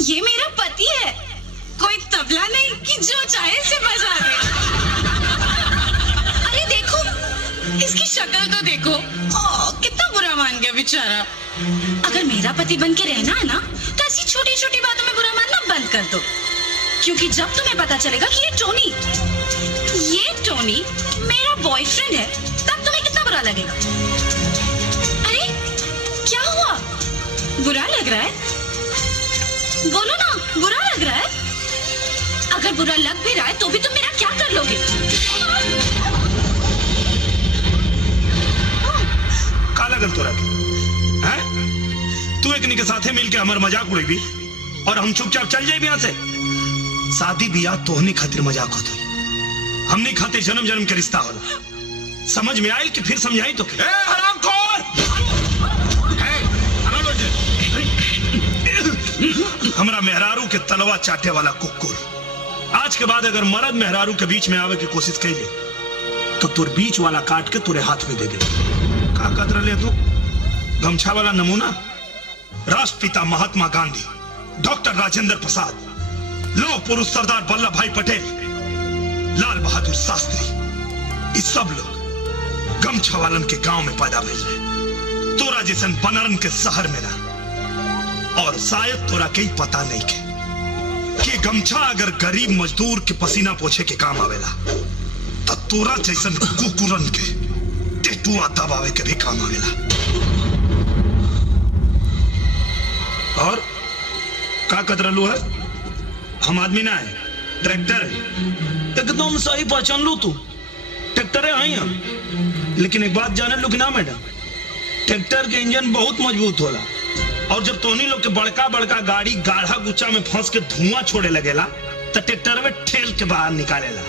ये मेरा पति है, कोई तबला नहीं कि जो चाहे से बजा दे। अरे देखो, इसकी शक्ल तो देखो, कितना बुरा मान गया बेचारा। अगर मेरा पति बन के रहना है ना, तो ऐसी छोटी छोटी बातों में बुरा मानना बंद कर दो, क्योंकि जब तुम्हें पता चलेगा कि ये टोनी मेरा बॉयफ्रेंड है, तब तुम्हें कितना बुरा लगेगा। अरे क्या हुआ, बुरा लग रहा है? बोलो ना, बुरा लग रहा है? अगर बुरा लग भी रहा है तो भी तुम मेरा क्या कर लोगे? का लगल तोरा के? तू एक के साथे मिलके हमार मजाक उड़ेबी और हम चुपचाप चल जाए यहाँ से। शादी बियाह तोहनी खातिर मजाक होता, हमने खातिर जन्म जन्म के रिश्ता होला। समझ में आई कि फिर समझाई तो क्या? हरामखोर! हमरा मेहरारू के तलवा चाटे वाला कुकुर, आज के बाद अगर मर्द मेहरारू के बीच में आवे की कोशिश कैले तो तुर बीच वाला काट के तुरे हाथ में दे दे। का कदर ले तू? गमछा वाला नमूना राष्ट्रपिता महात्मा गांधी, डॉक्टर राजेंद्र प्रसाद, लौह पुरुष सरदार वल्लभ भाई पटेल, लाल बहादुर शास्त्री, इस सब लोग गमछा वालन के गांव में पैदा भइल रहे। तोरा जैसन बनरन के शहर में ना। और शायद तोरा के ही पता नहीं कि गमछा अगर गरीब मजदूर के पसीना पोछे के काम आवेला, तो तोरा जैसन कुकुरन के टेटुआ दबावे के भी काम आवेला। और का कतरलू है? हम आदमी ना है, ट्रैक्टर है। एकदम सही पहचान लू तू, ट्रैक्टर है। लेकिन एक बात जाने लो कि ना मैडम, ट्रैक्टर के इंजन बहुत मजबूत होला, और जब तोहनी लोग के बड़का बड़का गाड़ी गाढ़ा गुच्चा में फंस के धुआं छोड़े लगेला तो ट्रैक्टर में ठेल के बाहर निकालेला।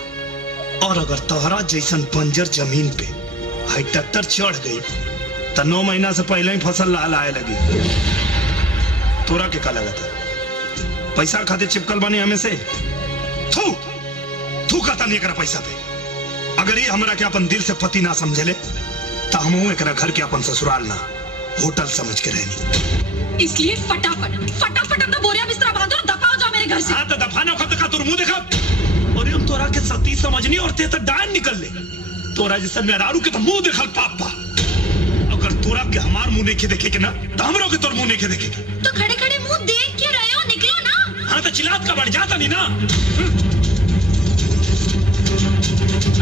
और अगर तोहरा जैसन बंजर जमीन पे हाई ट्रैक्टर चढ़ गई तो 9 महीना से पहले ही फसल लाल आए लगी। तोरा के का लगा था? पैसा खातिर चिपकल बने हमें से? थू कहता नहीं करा पैसा पे। अगर ये हमरा के अपन दिल से पति ना समझले तो हम एकरा घर के अपन ससुराल ना होटल समझ के रहनी। इसलिए फटाफट अपना बोरिया बिस्तरा बांधो और दफा हो जाओ मेरे घर से। हाँ तो दफाना कब तक तुर मुंह देखा? और हम तोरा के सती समझनी और ते तो डांड निकल ले। तोरा जैसे मेहरारू के तो मुंह देखल पापा। अगर तोरा के हमार मुंह नहीं देखे के ना तो हमरो के तोर मुंह नहीं देखे के। तो खड़े खड़े मुंह देख क्यों रहे हो? निकलो ना। हाँ तो चिल्लात का बढ़ जाता नहीं ना।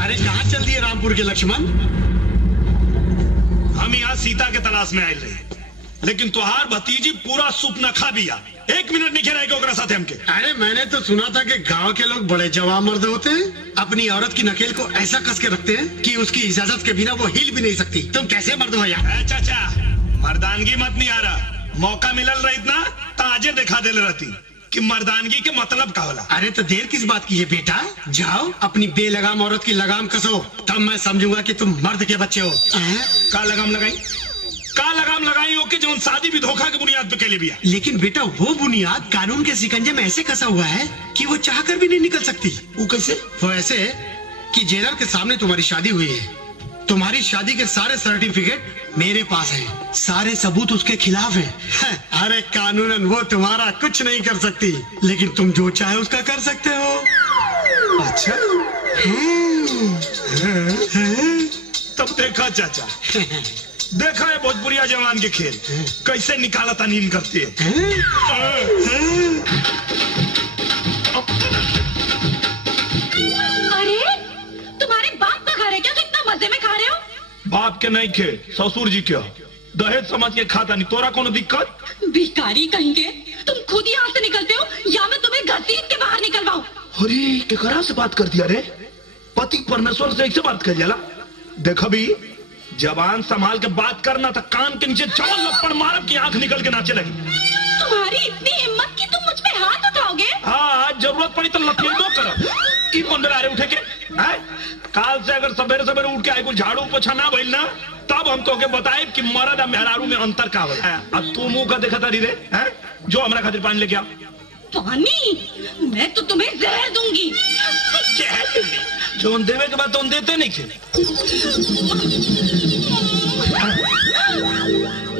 अरे कहाँ चल दिए रामपुर के लक्ष्मण? हम यहाँ सीता के तलाश में आए रहे, लेकिन तुहार भतीजी पूरा सूप न खा दिया। 1 मिनट नहीं खेलाएगा ओकरा साथे हमके। अरे मैंने तो सुना था कि गांव के लोग बड़े जवान मर्द होते हैं, अपनी औरत की नकेल को ऐसा कस के रखते हैं कि उसकी इजाजत के बिना वो हिल भी नहीं सकती। तुम कैसे मर्द हो यार? चाचा मर्दानगी मत नहीं आ रहा, मौका मिलल रही ना तो आजे दिखा दे रहती कि मर्दानगी के मतलब का होला। अरे तो देर किस बात की है बेटा, जाओ अपनी बेलगाम औरत की लगाम कसो, तब मैं समझूंगा कि तुम मर्द के बच्चे हो। का लगाम लगाई हो कि जो शादी भी धोखा के बुनियाद पे के लिए भी है। लेकिन बेटा वो बुनियाद कानून के शिकंजे में ऐसे कसा हुआ है कि वो चाहकर भी नहीं निकल सकती। वो कैसे? वो ऐसे कि जेलर के सामने तुम्हारी शादी हुई है, तुम्हारी शादी के सारे सर्टिफिकेट मेरे पास हैं, सारे सबूत उसके खिलाफ हैं। अरे कानूनन वो तुम्हारा कुछ नहीं कर सकती, लेकिन तुम जो चाहे उसका कर सकते हो। अच्छा तब देखा चाचा, देखा है भोजपुरिया जवान के खेल कैसे निकाला तानीन करती है। अरे तुम्हारे बाप का घर है क्या? कितना मजे में खा रहे हो? बाप के नहीं खे, ससुर जी क्या दहेज समझ के खाता नहीं। तोरा कोनो दिक्कत? भिखारी कहेंगे, तुम खुद ही यहाँ से निकलते हो या मैं तुम्हें घसीट के बाहर निकलवाऊं? अरे केकरा से बात कर दिया रे? पति परमेश्वर से ऐसे बात कर जाला? देखो भी जबान संभाल के बात करना था, कान के नीचे जवान लपड़ मारब की आंख निकल के नाचे लगी। तुम्हारी इतनी हिम्मत कि तुम मुझ पे हाथ उठाओगे? हाँ जरूरत पड़ी तो लपेटो करो। की मंदिर आ रहे उठे के? काल से अगर सवेरे सवेरे उठ के आए को झाड़ू पोछा ना भइल ना तब हम तो के बताए कि मर्द और मेहरारू में अंतर का है। अब तू मुंह का देखा तारी रे जो हमरा खातिर पानी लेके आ। पानी? मैं तो तुम्हें जहर दूंगी। जो देवे के बाद तो देते नहीं थे।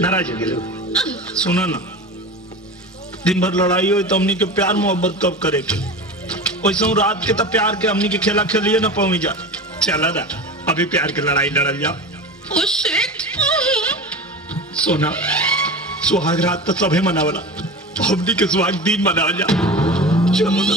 नाराज हो गए। सुनो ना, दिन भर लड़ाई हो तो हमनी के प्यार मोहब्बत कब करे के? वैसे रात के तो प्यार के हमनी के खेला खेलिए ना पहुंच जा। चला ना अभी प्यार की लड़ाई लड़ल जा। सोना सुहाग रात तो सभे मनावला, हमनी के सुहाग दिन मनावल जा। चलो ना।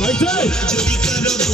Right there.